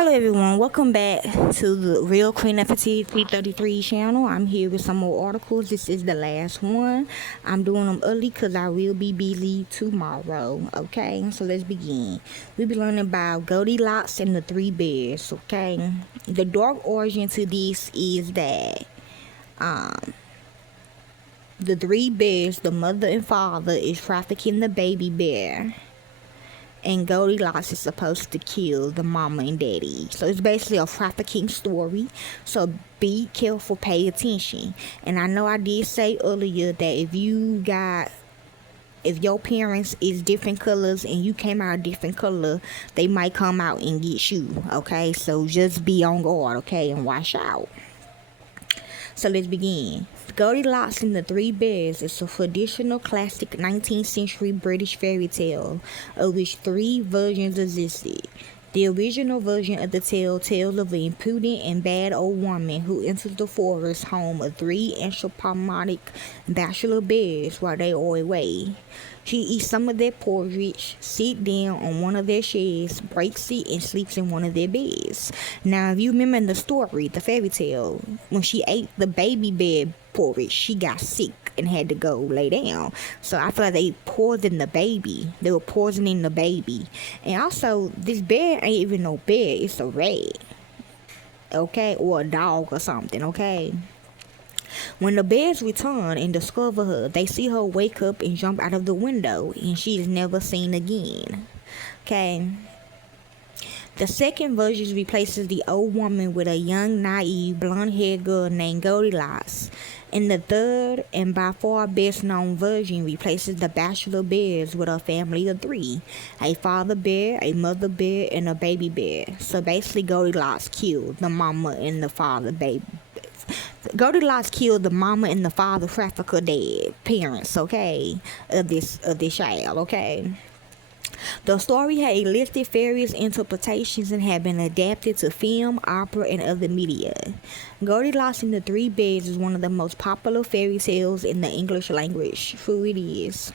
Hello everyone, welcome back to the Real Queen Nefertiti 333 channel. I'm here with some more articles. This is the last one. I'm doing them early because I will be busy tomorrow. Okay, so let's begin. We'll be learning about Goldilocks and the Three Bears. Okay, the dark origin to this is that the three bears, the mother and father, is trafficking the baby bear, and Goldilocks is supposed to kill the mama and daddy. So it's basically a trafficking story. So be careful, pay attention. And I know I did say earlier that if your parents is different colors and you came out a different color, they might come out and get you. Okay, so just be on guard, okay, and watch out. So let's begin. Goldilocks and the Three Bears is a traditional classic 19th century British fairy tale, of which three versions existed. The original version of the tale tells of an impudent and bad old woman who enters the forest home of three anthropomorphic bachelor bears while they are away. She eats some of their porridge, sits down on one of their chairs, breaks it, and sleeps in one of their beds. Now, if you remember in the story, the fairy tale, when she ate the baby bear porridge, she got sick and had to go lay down. So I feel like they poisoned the baby. They were poisoning the baby. And also, this bear ain't even no bear. It's a rat. Okay? Or a dog or something. Okay? When the bears return and discover her, they see her wake up and jump out of the window, and she is never seen again. Okay? The second version replaces the old woman with a young, naive, blonde-haired girl named Goldilocks. And the third, and by far best known version, replaces the bachelor bears with a family of three: a father bear, a mother bear, and a baby bear. So basically, Goldilocks killed the mama and the father baby. Goldilocks killed the mama and the father trafficker dead parents, okay, of this child, okay. The story had elicited various interpretations and had been adapted to film, opera, and other media. Goldilocks and the Three Bears is one of the most popular fairy tales in the English language. True it is.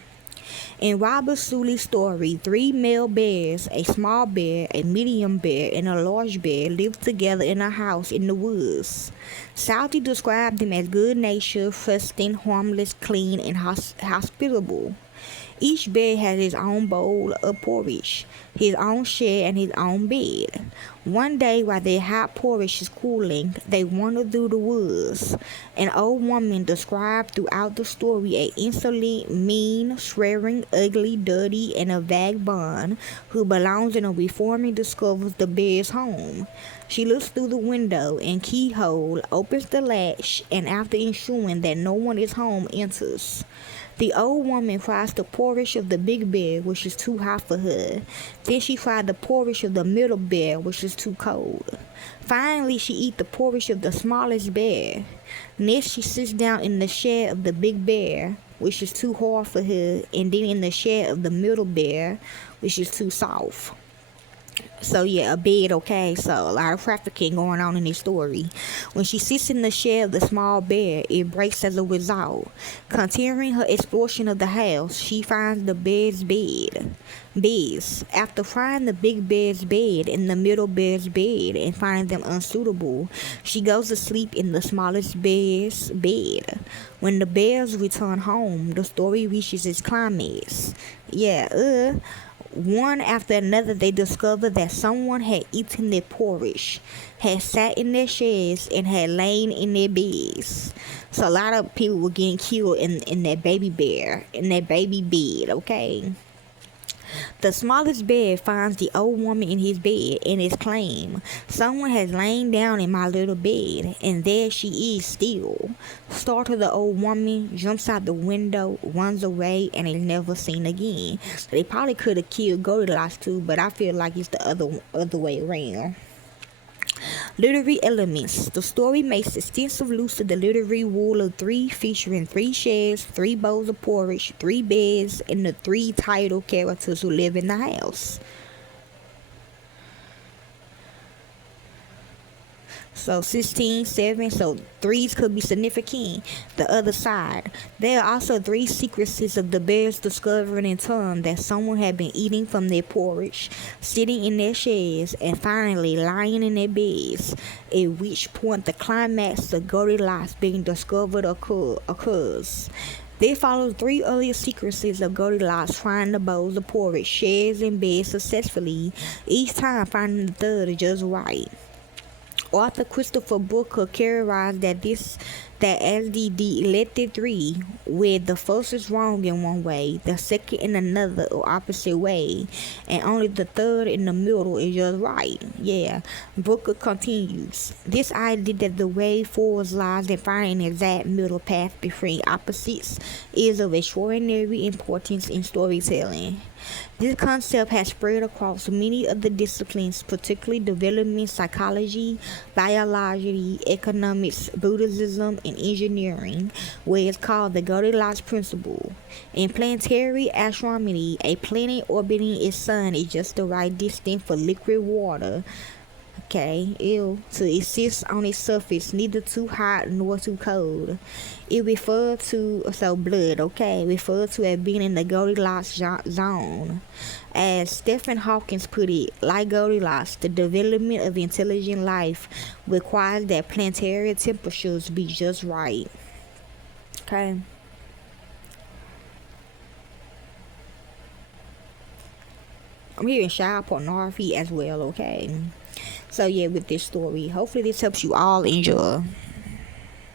In Robert Sully's story, three male bears, a small bear, a medium bear, and a large bear, lived together in a house in the woods. Southey described them as good-natured, trusting, harmless, clean, and hospitable. Each bear has his own bowl of porridge, his own chair, and his own bed. One day, while their hot porridge is cooling, they wander through the woods. An old woman described throughout the story a insolent, mean, swearing, ugly, dirty, and a vagabond who belongs in a reform and discovers the bear's home. She looks through the window and keyhole, opens the latch, and after ensuring that no one is home, enters. The old woman tries the porridge of the big bear, which is too hot for her. Then she tried the porridge of the middle bear, which is too cold. Finally, she eats the porridge of the smallest bear. Next, she sits down in the shade of the big bear, which is too hard for her, and then in the shade of the middle bear, which is too soft. So yeah, a bed, okay. So a lot of trafficking going on in this story. When she sits in the shade of the small bear, it breaks as a result. Continuing her exploration of the house, she finds the bear's beds. After finding the big bear's bed and the middle bear's bed and finding them unsuitable, she goes to sleep in the smallest bear's bed. When the bears return home, the story reaches its climax. One after another, they discovered that someone had eaten their porridge, had sat in their sheds, and had lain in their beds. So a lot of people were getting killed in their baby bear, in their baby bed, okay? The smallest bear finds the old woman in his bed and exclaims, "Someone has lain down in my little bed, and there she is still." Startled, the old woman jumps out the window, runs away, and is never seen again. So they probably could have killed Goldilocks too, but I feel like it's the other way around. Literary elements. The story makes extensive use of the literary rule of three, featuring three chairs, three bowls of porridge, three beds, and the three title characters who live in the house. So 16, 7, so threes could be significant. The other side. There are also three secrecies of the bears discovering in time that someone had been eating from their porridge, sitting in their sheds, and finally lying in their beds. At which point the climax of Goldilocks being discovered occurs. They follow three earlier sequences of Goldilocks finding the bowls of porridge, sheds, and beds successfully, each time finding the third just right. Author Christopher Booker characterized that as the elected three, where the first is wrong in one way, the second in another or opposite way, and only the third in the middle is just right. Yeah. Booker continues. This idea that the way forward lies in finding an exact middle path between opposites is of extraordinary importance in storytelling. This concept has spread across many other disciplines, particularly development psychology, biology, economics, Buddhism, and engineering, where it's called the Goldilocks principle. In planetary astronomy, a planet orbiting its sun is just the right distance for liquid water. Okay, to exist on its surface, neither too hot nor too cold. It referred to blood. Okay, referred to as being in the Goldilocks zone. As Stephen Hawking put it, like Goldilocks, the development of intelligent life requires that planetary temperatures be just right. Okay. I'm here in Shire pornography as well. Okay. So yeah, with this story, hopefully this helps you all enjoy.